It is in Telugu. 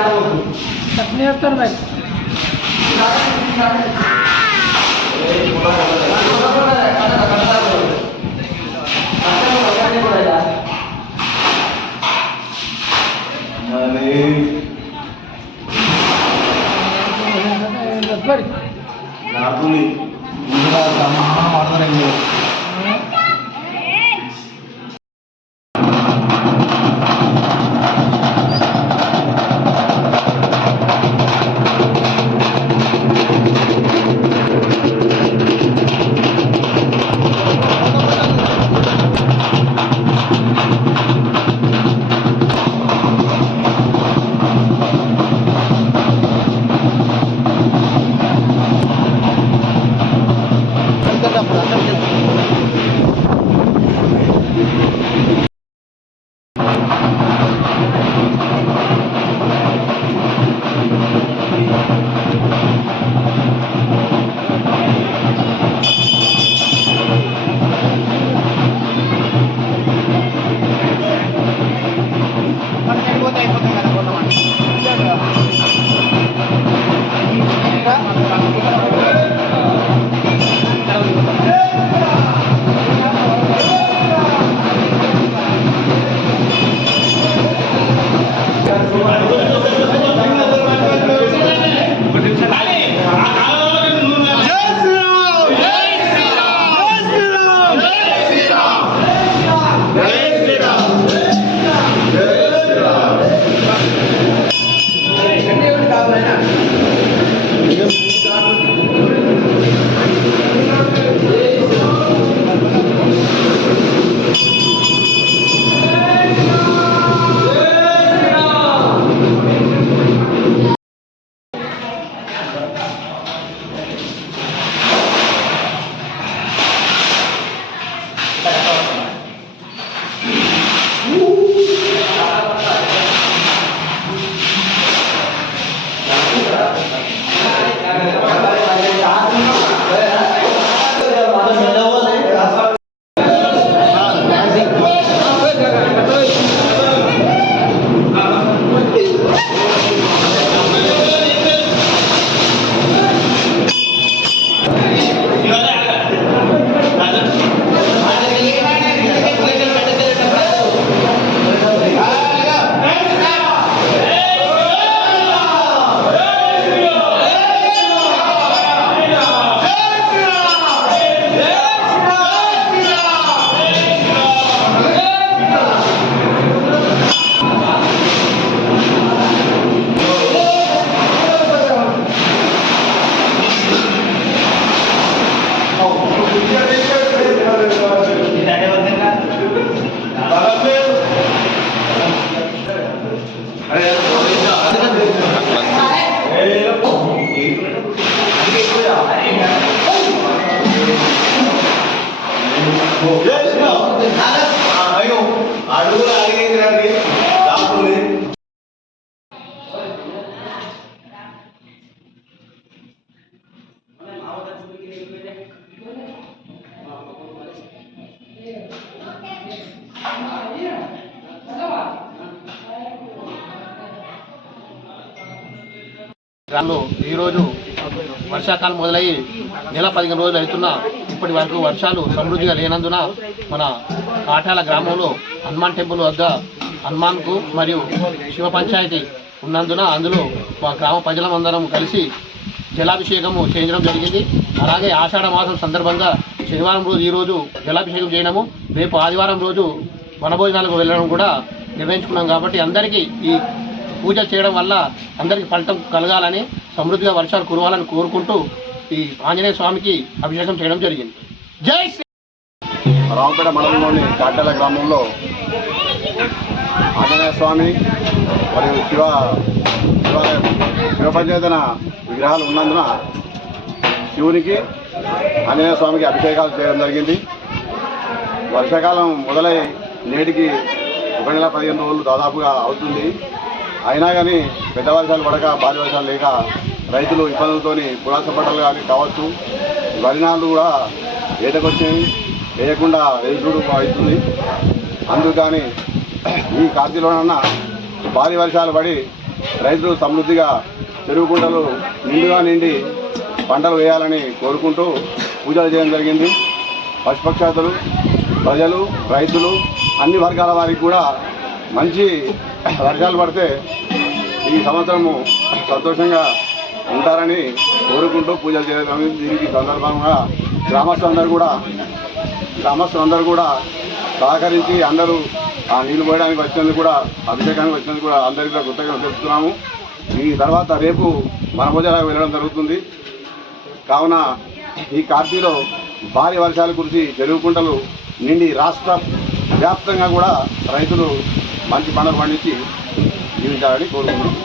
चटनी असतं भाई ఈరోజు వర్షాకాలం మొదలయ్యి నెల 15 రోజులు అవుతున్న ఇప్పటి వరకు వర్షాలు సమృద్ధిగా లేనందున మన కాటాల గ్రామంలో హనుమాన్ టెంపుల్ వద్ద హనుమాన్కు మరియు శివ పంచాయతీ ఉన్నందున అందులో మా గ్రామ ప్రజలందరం కలిసి జలాభిషేకము చేయడం జరిగింది. అలాగే ఆషాఢ మాసం సందర్భంగా శనివారం రోజు ఈరోజు జలాభిషేకం చేయడము, రేపు ఆదివారం రోజు వనభోజనాలకు వెళ్ళడం కూడా నిర్ణయించుకున్నాం. కాబట్టి అందరికీ ఈ పూజ చేయడం వల్ల అందరికీ ఫలితం కలగాలని, సమృద్ధిగా వర్షాలు కురవాలని కోరుకుంటూ ఈ ఆంజనేయ స్వామికి అభిషేకం చేయడం జరిగింది. జై శ్రీ. రామపేట మండలంలోని కాటాల గ్రామంలో ఆంజనేయ స్వామి మరియు శివపంచేతన విగ్రహాలు ఉన్నందున శివునికి ఆంజనేయ స్వామికి అభిషేకాలు చేయడం జరిగింది. వర్షాకాలం మొదలై నేటికి 1 నెల 15 రోజులు దాదాపుగా అవుతుంది. అయినా కానీ పెద్ద వర్షాలు పడక, భారీ వర్షాలు లేక రైతులు ఇబ్బందులతో పురాసపడ్డలు కానీ కావచ్చు, వరినాలు కూడా ఏటకొచ్చేవి వేయకుండా వేసుడు అవుతుంది. అందుకని ఈ కార్తీలోనన్నా భారీ వర్షాలు పడి రైతులు సమృద్ధిగా చెరువు కుంటలు నిండుగా నిండి పంటలు వేయాలని కోరుకుంటూ పూజలు చేయడం జరిగింది. పశుపక్షాదులు, ప్రజలు, రైతులు అన్ని వర్గాల వారికి కూడా మంచి వర్షాలు పడితే ఈ సంవత్సరము సంతోషంగా ఉంటారని కోరుకుంటూ పూజలు చేయడం. దీనికి సందర్భంగా గ్రామస్తులందరూ కూడా సహకరించి అందరూ ఆ నీళ్లు పోయడానికి వచ్చినందుకు కూడా, అభిషేకానికి వచ్చినందుకు కూడా అందరికీ కృతజ్ఞతలు తెలుపుతున్నాము. ఈ తర్వాత రేపు వనభోజనాలకు వెళ్ళడం జరుగుతుంది. కావున ఈ కార్తీలో భారీ వర్షాలు కురిసి చెరువు కుంటలు నిండి రాష్ట్ర వ్యాప్తంగా కూడా రైతులు మంచి పంటలు పండించి జీవించాలని కోరుకుంటున్నాం.